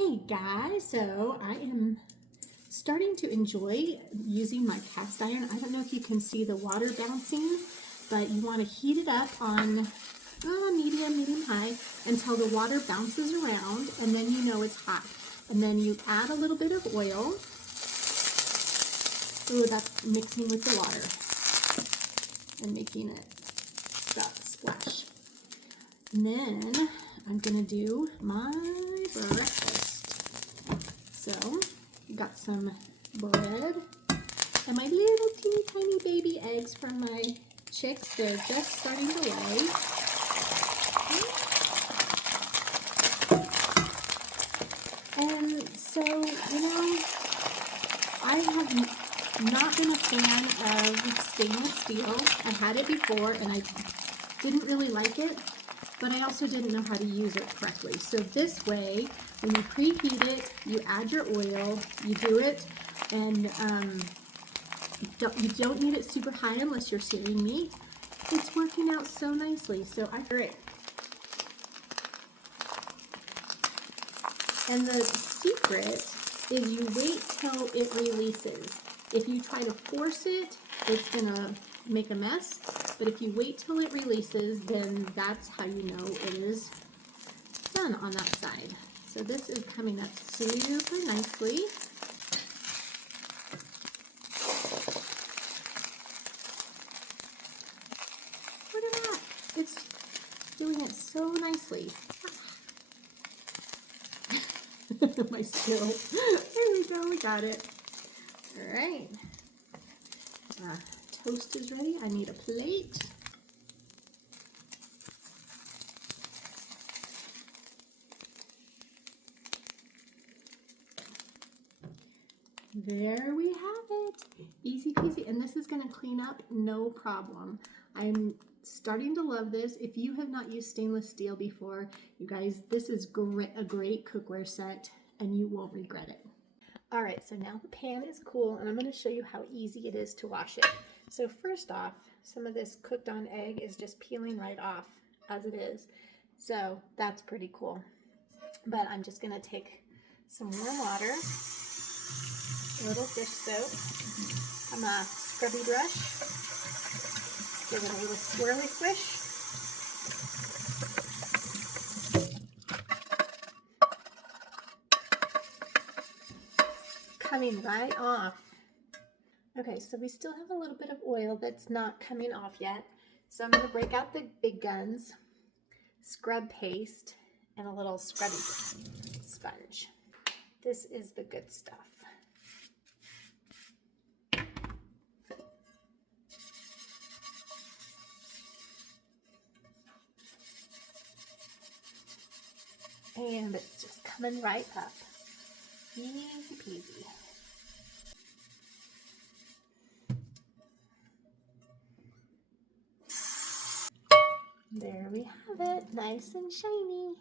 Hey guys, so I am starting to enjoy using my cast iron. I don't know if you can see the water bouncing, but you want to heat it up on medium high until the water bounces around, and then you know it's hot. And then you add a little bit of oil. Ooh, that's mixing with the water and making it splash. And then I'm gonna do my breakfast. So you got some bread and my little teeny tiny baby eggs from my chicks. They're just starting to lay. And so, you know, I have not been a fan of stainless steel. I had it before and I didn't really like it, but I also didn't know how to use it correctly. So this way, when you preheat it, you add your oil, you do it, and you don't need it super high unless you're searing meat. It's working out so nicely, so I hear it. And the secret is you wait till it releases. If you try to force it, it's gonna make a mess, but if you wait till it releases, then that's how you know it is done on that side. So this is coming up super nicely. Look at that. It's doing it so nicely. My skill. There we go, we got it. All right. Toast is ready. I need a plate. There we have it. Easy peasy. And this is going to clean up no problem. I'm starting to love this. If you have not used stainless steel before, you guys, this is a great cookware set and you won't regret it. All right, so now the pan is cool and I'm going to show you how easy it is to wash it. So first off, some of this cooked on egg is just peeling right off as it is. So that's pretty cool. But I'm just going to take some warm water, a little dish soap, from a scrubby brush, give it a little swirly swish. Coming right off. Okay, so we still have a little bit of oil that's not coming off yet. So I'm going to break out the big guns, scrub paste, and a little scrubby sponge. This is the good stuff. And it's just coming right up. Easy peasy. There we have it, nice and shiny.